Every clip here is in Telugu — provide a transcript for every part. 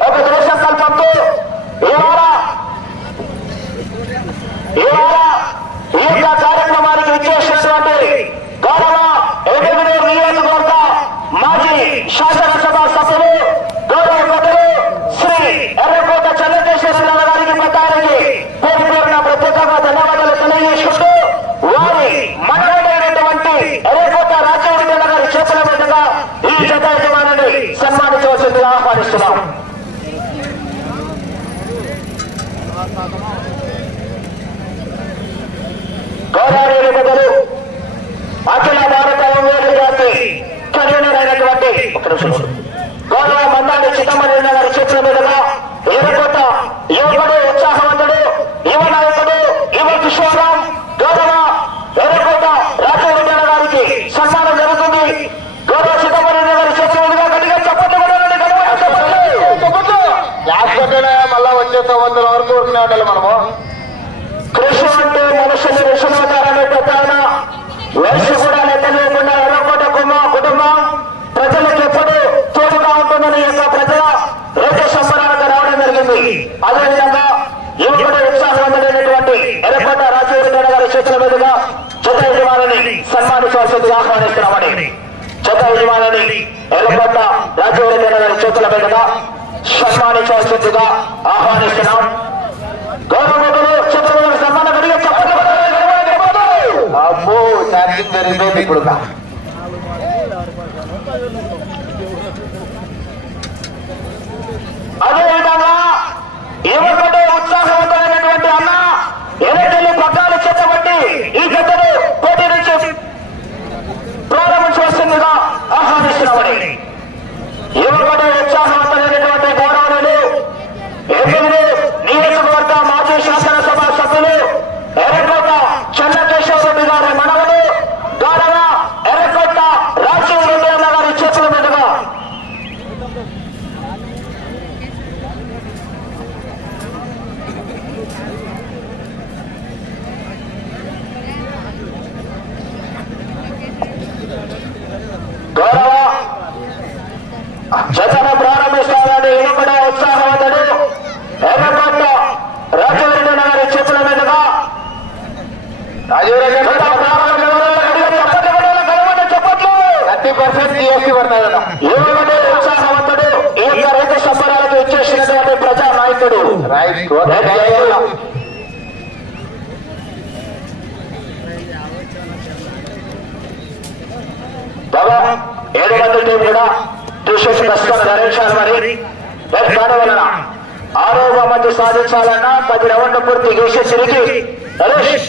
ఒక దేశ సంకల్పంతో ఇవాళ ఇవాళ ఈ యొక్క కార్యక్రమానికి విచ్చేసినటువంటి గౌరవ ఎనిమిది నియోజకవర్గ మాజీ శాసనసభ సభ్యులు గౌరవ పెద్దలు శ్రీ ఎర్రకోట చంద్రకేశ్వర గారికి మొత్తానికి పేరు పేరున ప్రత్యేకంగా ధన్యవాదాలు తెలియజేసుకుంటూ వారి మనవడైనటువంటి ఎర్రకోట రాజారెడ్డి గారి చేతుల మీదుగా ఈ జత యజమానిని సన్మానించవలసిందిగా ఆహ్వానిస్తున్నాం. గోదావరి బదులు అఖిల భారత ఒంగోలు జాతి కన్వీనర్ అయినటువంటి గౌరవ మందాడి చిత్తమరేంద్ర గారి చేతుల మీదుగా ఏరుకోట యువకుడు ఉత్సాహవంతుడు యువ నాయకుడు యువ కిషోరం గౌరవ ఎర్రకోట రాజారెడ్డి గారికి సన్మానం జరుగుతుంది. గౌరవ చిత్తమరేంద్ర గారి చేతుల మీదుగా గట్టిగా చప్పట్లు కొట్టాలండి, గట్టిగా చప్పట్లు, మళ్ళా వచ్చే సంవత్సరం వరకు ఊరుకునే ఉండాలి మనము కృషి అంటే మనుషులు ఋషులవుతారనే ప్రతాన వయసు కూడా లెక్క లేకుండా ఎర్రకోట కుమ్మ కుటుంబం ప్రజలకు ఎప్పుడు తోడుగా ఉంటుందని ఈ యొక్క ప్రజల రైతు సంబరాలకు రావడం జరిగింది అదేవిధంగా యువకుడు ఉత్సాహవంతుడైనటువంటి ఎర్రకోట రాజశేఖర గారి చేతుల మీదుగా చెత్త యజమానిని సన్మానించవలసింది ఆహ్వానిస్తున్నామని చెత్త యజమానిని ఎర్రకోట రాజశేఖర గారి చేతుల మీద సన్మానించవలసిందిగా ఆహ్వానిస్తున్నాం గౌరవములు చంద్రబాబు సన్మానం కలిగి అబ్బో ఛార్జింగ్ పెరిగిపోయింది ఇప్పుడు అదేవిధంగా యువకుడు ఉత్సాహవంతమైనటువంటి అన్న ఎన్నికలు పట్టాలు చెప్పబట్టి ఈ గద్దలు పోటీ నుంచి ప్రారంభించవలసిందిగా ఆహ్వానిస్తున్నామని యువకుడు ఉత్సాహవంతమైనటువంటి గౌరవనులు ఎనిమిది నియోజకవర్గ మాజీ శాసనసభ సభ్యులు ఎర్రకోట చెన్నకేశ్వర రెడ్డి గారి మనవడు గౌరవ ఎర్రకోట రాజీవ్ రెడ్డి అన్న గారి చేతుల మీదుగా గౌరవ జతన ప్రారంభిస్తారని యువకుడు ఉత్సాహవంతుడు ఎర్రకోట రాజవరెడ్డి గారి చేతుల మీదుగా రాజీవ్ జత ప్రారంభించబడాలి. చప్పట్లు కొట్టాలి, గౌరవంగా చప్పట్లు. థర్టీ పర్సెంట్ జిఎస్టీ పడుతుంది యువకుడు ఉత్సాహవంతుడు ఈ యొక్క రైతు సంబరాలకు ఇచ్చేసినటువంటి ప్రజా నాయకుడు రైట్ బాబా ఏడు మంది టీం కూడా చూసేసి ప్రస్తుతం ధరించాలి మరి. రేపు దాని వలన ఆరో మంది సాధించాలన్నా పది రౌండ్లు పూర్తి చేసి తిరిగి నరేష్.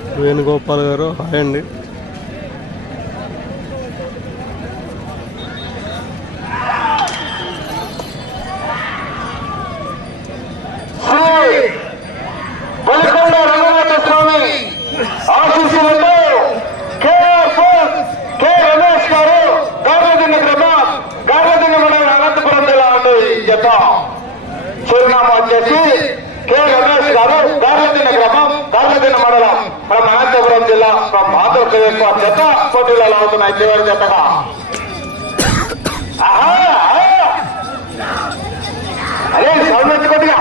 వేణుగోపాల్ గారు హాయ్ అండి. చిరునామా వచ్చేసి కె రమేష్ గారు గార్లదిన్న గ్రామం గార్లదిన్న మండలం జిల్లా from ఆంధ్రప్రదేశ్ వారి జత పోటీలలో అవుతున్నాయి. చివరి జతగా. అదే సౌండ్ వచ్చి కొద్దిగా.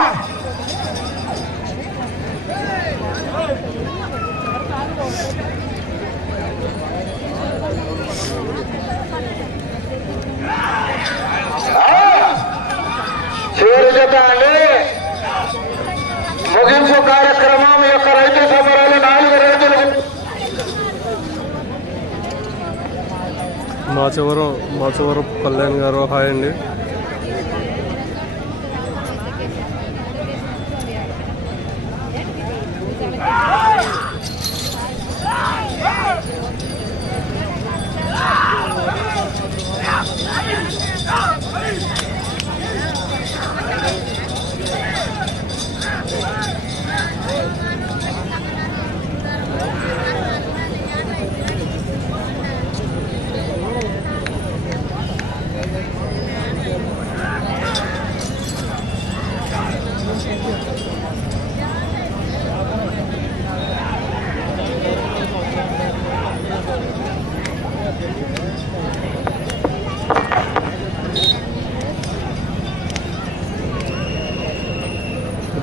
చివరి జత అండి. ముగింపు కార్యక్రమం యొక్క రైతు సమరాలు నాలుగు రైతులు మాచవరం మాచవరం కళ్యాణ్ గారు హాయ్ అండి.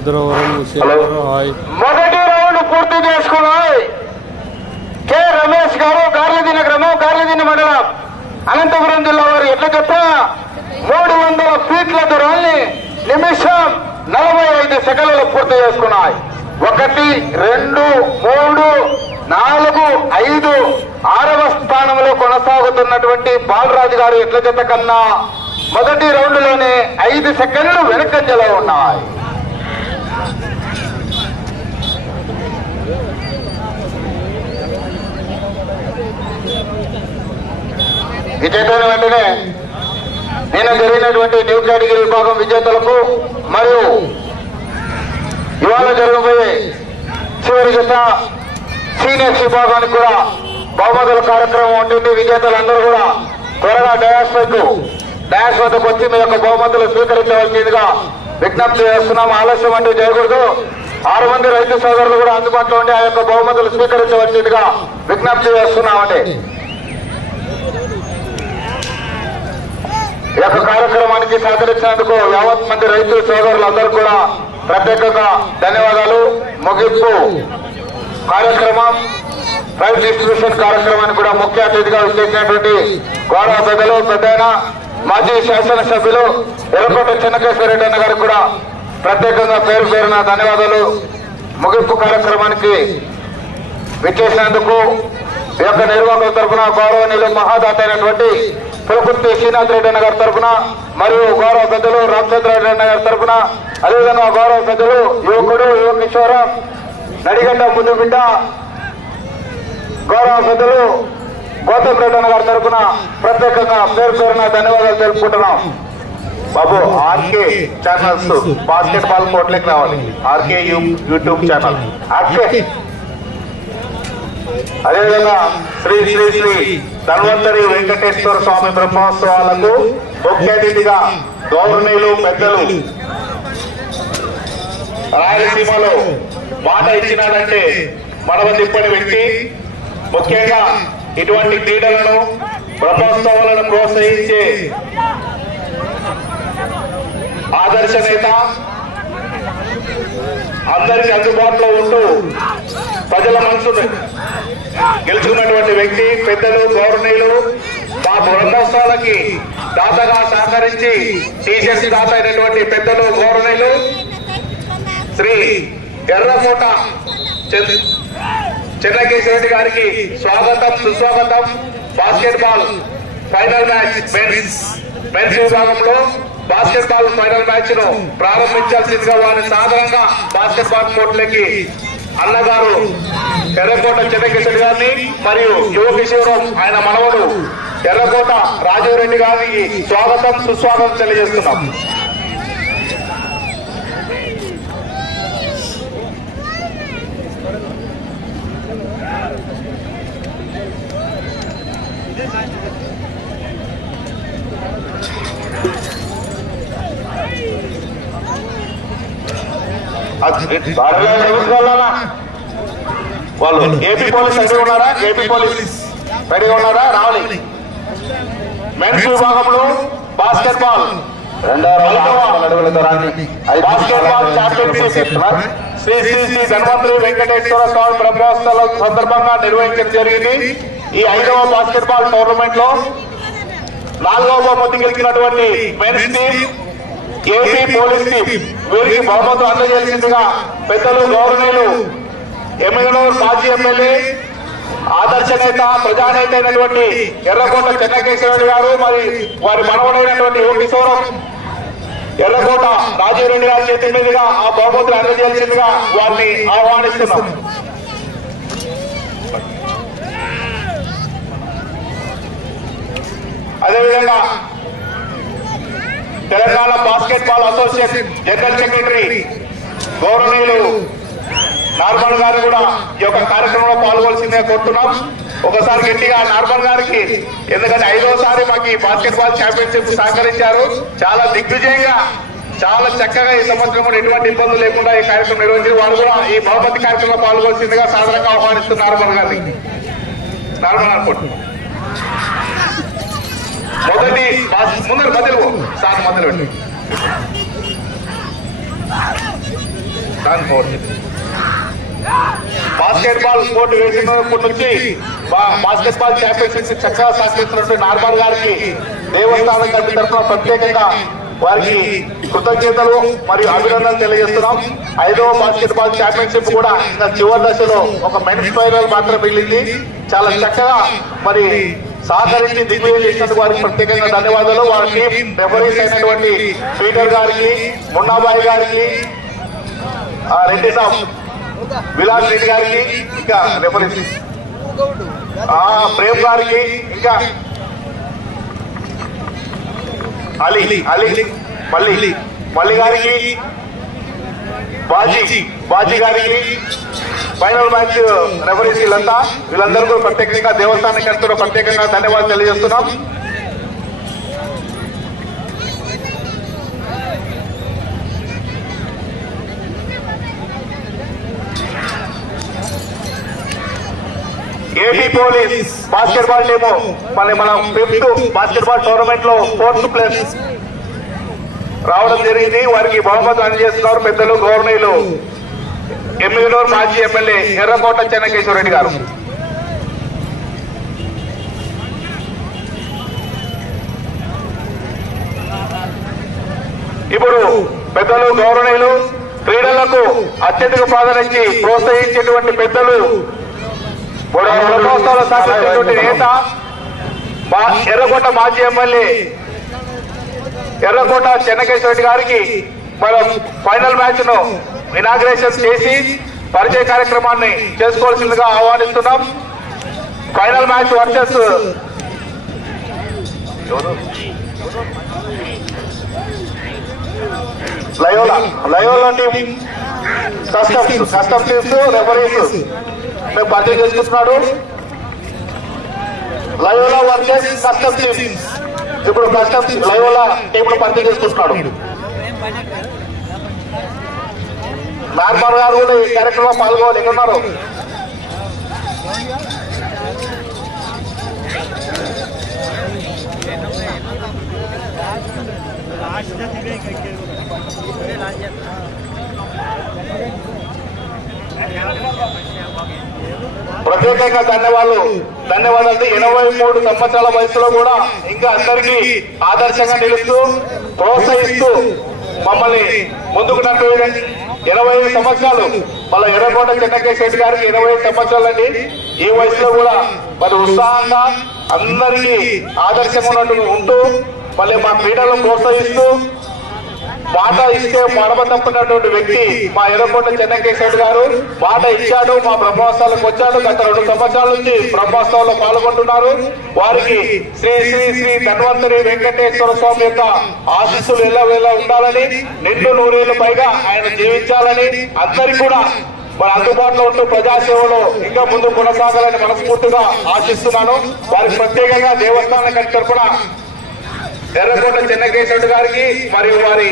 రుద్రవరం హాయ్. మొదటి రౌండ్ పూర్తి చేసుకున్నాయి. కె రమేష్ గారు గార్లదిన గ్రామం గార్లదిన మండలం. అనంతపురం జిల్లా వారు ఎట్లా చెప్తా మూడు వందల ఫీట్ల దూరాన్ని నిమిషం నలభై ఐదు సెకండ్లు పూర్తి చేసుకున్నాయి. ఒకటి రెండు మూడు నాలుగు ఐదు ఆరవ స్థానంలో కొనసాగుతున్నటువంటి బాలరాజు గారు ఎట్ల జత కన్నా మొదటి రౌండ్లోనే ఐదు సెకండ్లు వెనకంజలో ఉన్నాయి. విజేతల వెంటనే నిన్న జరిగినటువంటి న్యూ కేటగిరీ విభాగం విజేతలకు మరియు ఇవాళ జరగబోయే చివరి జత సీనియర్స్ విభాగానికి కూడా బహుమతుల కార్యక్రమం ఉంటుంది. విజేతలందరూ కూడా త్వరగా డయాస్ వైపు డయాస్ వద్దకు వచ్చి మీ యొక్క బహుమతులు స్వీకరించవలసిందిగా విజ్ఞప్తి చేస్తున్నాం. ఆలస్యం అంటూ చేయకూడదు. ఆరు మంది రైతు సోదరులు కూడా అందుబాటులో ఉండి ఆ యొక్క బహుమతులు స్వీకరించవలసిందిగా విజ్ఞప్తి చేస్తున్నామండి. యొక్క కార్యక్రమానికి సహకరించినందుకు యావత్ మంది రైతు సోదరులందరూ కూడా ప్రత్యేకంగా ధన్యవాదాలు. ముగింపు కార్యక్రమం రైతు డిస్ట్రిబ్యూషన్ కార్యక్రమానికి కూడా ముఖ్య అతిథిగా విచ్చేసినటువంటి గౌరవ పెద్దలు పెద్దయిన మాజీ శాసనసభ్యులు ఎర్రకోట చెన్నకేశ్వరరెడ్డి అన్న గారికి కూడా ప్రత్యేకంగా పేరు పేరున ధన్యవాదాలు. ముగింపు కార్యక్రమానికి విచ్చేసినందుకు ఈ యొక్క నిర్వాహకుల తరఫున గౌరవనీయులు మహాదాత అయినటువంటి పులకుర్తి శ్రీనాథ్ రెడ్డి అన్న గారి తరఫున మరియు గౌరవ పెద్దలు రామచంద్రారెడ్డి అన్న గారి తరఫున అదేవిధంగా గౌరవ పెద్దలు యువకుడు యువ కిషోరం నడిగడ్డ ముందు బిడ్డ గౌరవ పెద్దలు గౌతమ్ రెడ్డి అన్న గారి తరఫున ప్రత్యేకంగా పేరు పేరున ధన్యవాదాలు తెలుపుకుంటున్నాం. బాబు ఆర్కే ఛానల్స్ బాస్కెట్ బాల్ కోట్లకి రావాలి. RK YouTube channel RK. అదేవిధంగా శ్రీ శ్రీ శ్రీ ధన్వంతరి వెంకటేశ్వర స్వామి బ్రహ్మోత్సవాలకు ముఖ్య అతిథిగా గౌరవనీయులు పెద్దలు రాయలసీమలో మాట ఇచ్చినాడంటే మనవ తిప్పని వ్యక్తి. ముఖ్యంగా ఇటువంటి క్రీడలను బ్రహ్మోత్సవాలను ప్రోత్సహించే ఆదర్శ నేత అందరికి అందుబాటులో ఉంటూ ప్రజల మనసును గెలుచుకున్నటువంటి వ్యక్తి పెద్దలు గౌరవనీయులు మా బ్రహ్మోత్సవాలకి దాతగా సహకరించి టీషర్ట్స్ దాత అయినటువంటి పెద్దలు గౌరవనీయులు శ్రీ ఎర్రమూట చంద్ర- చెన్నకేశ్వరరెడ్డి గారికి స్వాగతం సుస్వాగతం. Basketball final match men's men's విభాగంలో బాస్కెట్ బాల్ ఫైనల్ మ్యాచ్ను ప్రారంభించాల్సిందిగా వారి సాధారణంగా బాస్కెట్ బాల్ కోర్టులకి అన్నగారు ఎర్రకోట చెన్నకేశ్వరి గారిని మరియు యువకిశోరం ఆయన మనవడు ఎర్రకోట రాజీవ్ రెడ్డి గారికి స్వాగతం సుస్వాగతం తెలియజేస్తున్నాం Thank you. వాళ్ళు ఏపీ పోలీస్ రెడీ ఉన్నారా? AP police. రెడీ ఉన్నారా? రావాలి. మెన్స్ విభాగంలో బాస్కెట్ బాల్ శ్రీ శ్రీ శ్రీ ధన్వంతరి వెంకటేశ్వర స్వామి బ్రహ్మోత్సవం సందర్భంగా నిర్వహించడం జరిగింది. ఈ ఐదవ బాస్కెట్ బాల్ టోర్నమెంట్లో నాలుగవ బహుమతి గెలిచినటువంటి men's team AP police team వీరికి బహుమతులు అందజేసిందిగా పెద్దలు గౌరవనీయులు ఎమ్మెల్యేలు మాజీ ఎమ్మెల్యే ఆదర్శ నేత ప్రజానేత అయినటువంటి ఎర్రకోట చెన్నకేశ్వరరెడ్డి గారు మరి వారి మనవడైనటువంటి యువ కిశోరం ఎర్రకోట రాజీవ్ రెడ్డి గారి చేతి మీదుగా ఆ బహుమతులు అందజేయాల్సిందిగా వారిని ఆహ్వానిస్తున్నాం. అదేవిధంగా Telangana basketball association general secretary గౌరవనీయులు నార్మల్ గారు కూడా ఈ యొక్క కార్యక్రమంలో పాల్గొల్సిందే కోరుతున్నాం. ఒకసారి గట్టిగా నార్మల్ గారికి ఎందుకంటే ఐదోసారి మాకు ఈ బాస్కెట్ బాల్ ఛాంపియన్షిప్ సహకరించారు. చాలా దిగ్విజయంగా చాలా చక్కగా ఈ సంవత్సరం కూడా ఎటువంటి ఇబ్బందులు లేకుండా ఈ కార్యక్రమం నిర్వహించారు. వారు కూడా ఈ బహుమతి కార్యక్రమంలో పాల్గొల్సిందిగా సాధారణంగా ఆహ్వానిస్తున్నారు నార్మల్ గారిని. నార్మల్ అనుకుంటున్నాం. మొదటి బాస్- ముందర మధ్యలో సార్ మధ్యలో దాని ఫోర్త్ బాస్కెట్ బాల్ కోర్టు వేసినప్పటి నుంచి బా- బాస్కెట్ బాల్ ఛాంపియన్షిప్ చక్కగా సాగిస్తున్నటువంటి నార్మల్ గారికి దేవస్థానం కమిటీ తరఫున ప్రత్యేకంగా వారికి కృతజ్ఞతలు మరియు అభినందనలు తెలియజేస్తున్నాం. ఐదవ బాస్కెట్ బాల్ ఛాంపియన్షిప్ కూడా చివరి దశలో ఒక మెన్స్ ఫైనల్ మాత్రం మిగిలింది చాలా చక్కగా మరి సహకరించి దిగ్విజయం చేసినందుకు వారికి ప్రత్యేకంగా ధన్యవాదాలు. వారి టీం రెఫరీస్ అయినటువంటి పీటర్ గారికి మున్నాబాయి గారికి రెడ్డి సాబ్ విలాస్ రెడ్డి గారికి ఇంకా రెఫరీస్ ప్రేమ్ గారికి ఇంకా అలీ అలీ మళ్ళీ మల్లి గారికి బాజీ బాజీ గారికి ఫైనల్ మ్యాచ్ రెఫరీస్ వీళ్ళంతా. వీళ్ళందరూ కూడా ప్రత్యేకంగా దేవస్థానానికి అంతా ప్రత్యేకంగా ధన్యవాదాలు తెలియజేస్తున్నాం. AP police basketball team మళ్ళీ మనం ఫిఫ్త్ బాస్కెట్ బాల్ టోర్నమెంట్లో ఫోర్త్ ప్లేస్ రావడం జరిగింది. వారికి బహుమతులు అందజేస్తున్నారు పెద్దలు గవర్నర్లు. ఎమ్మిగనూరు మాజీ ఎమ్మెల్యే ఎర్రకోట చెన్నకేశ్వరరెడ్డి గారు. ఇప్పుడు పెద్దలు గౌరవనీయులు క్రీడలకు అత్యధిక ప్రాధాన్యత ప్రోత్సహించేటువంటి పెద్దలు మూడవ సాగించేటువంటి నేత ఎర్రకోట మాజీ ఎమ్మెల్యే ఎర్రకోట చెన్నకేశ్వర రెడ్డి గారికి మనం ఫైనల్ మ్యాచ్ను ఇనాగ్రేషన్ చేసి పరిచయ కార్యక్రమాన్ని చేసుకోవాల్సిందిగా ఆహ్వానిస్తున్నాం. Final match versus Loyola. Loyola team customs. Custom teams referees మేము పరిచయం చేసుకుంటున్నాడు. లయోలా వర్సెస్ కస్టమ్ టీమ్స్ ఇప్పుడు కస్టమ్స్ లయోలా టీమ్ పరిచయం చేసుకుంటున్నాడు. నార్మల్ గారు కూడా ఈ కార్యక్రమంలో పాల్గొవాలి ఎక్కడున్నారు ప్రత్యేకంగా ధన్యవాదాలు. ధన్యవాదాలు. ఎనభై మూడు సంవత్సరాల వయసులో కూడా ఇంకా అందరికీ ఆదర్శంగా నిలుస్తూ ప్రోత్సహిస్తూ మమ్మల్ని ముందుకు నడిపే ఇరవై ఐదు సంవత్సరాలు. మళ్ళీ ఎర్రకోట చెన్నకేశ్వర గారికి ఇరవై ఐదు సంవత్సరాలు అండి ఈ వయసులో కూడా మరి ఉత్సాహంగా అందరికీ ఆదర్శంగా ఉన్నట్టు ఉంటూ మళ్ళీ మా క్రీడలను ప్రోత్సహిస్తూ మాట ఇస్తే మడమ తప్పినటువంటి వ్యక్తి మా ఎర్రకోట చెన్నకేశ్వర గారు మాట ఇచ్చాడు మా బ్రహ్మోత్సవాలకు వచ్చాడు. గత రెండు సంవత్సరాల నుంచి బ్రహ్మోత్సవంలో పాల్గొంటున్నారు. వారికి శ్రీ శ్రీ శ్రీ ధన్వంతరి వెంకటేశ్వర స్వామి యొక్క ఆశీస్సులు ఎలా వేళ ఉండాలని నిండు నూరేళ్ళు పైగా ఆయన జీవించాలని అందరికీ కూడా మరి అందుబాటులో ఉంటూ ప్రజాసేవలో ఇంకా ముందు కొనసాగాలని మనస్ఫూర్తిగా ఆశిస్తున్నాను. వారికి ప్రత్యేకంగా దేవస్థానం కట్టి తరపున ఎర్రకోట చెన్నకేశ్వరుడు గారికి మరియు వారి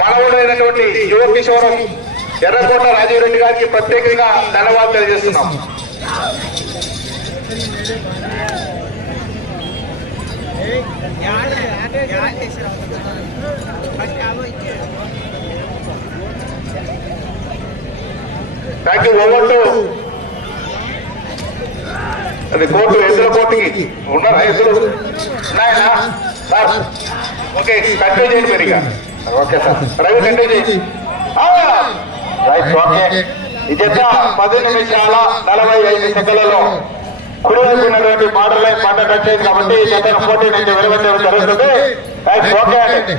మనవుడైనటువంటి యువ కిషోరం ఎర్రకోట రాజీవ్ రెడ్డి గారికి ప్రత్యేకంగా ధన్యవాదాలు తెలియజేస్తున్నాం. థ్యాంక్ యూ ఓవర్ టు అది కోర్టు ఎదురు కోర్టుకి ఉన్నారా? ఎదురు ఉన్నాయనా సార్. ఓకే కంటిన్యూ చేయండి మీరు ఓకే సార్. రవి కంటిన్యూ చేయండి. Right okay. ఎంత పది నిమిషాల నలభై ఐదు సెకండ్లలో కుడివైపు ఉన్నటువంటి బార్డర్ లైన్ పంట కట్ కాబట్టి జతను పోటీ నుంచి వెలువచ్చడం జరుగుతుంది. Right okay. అండి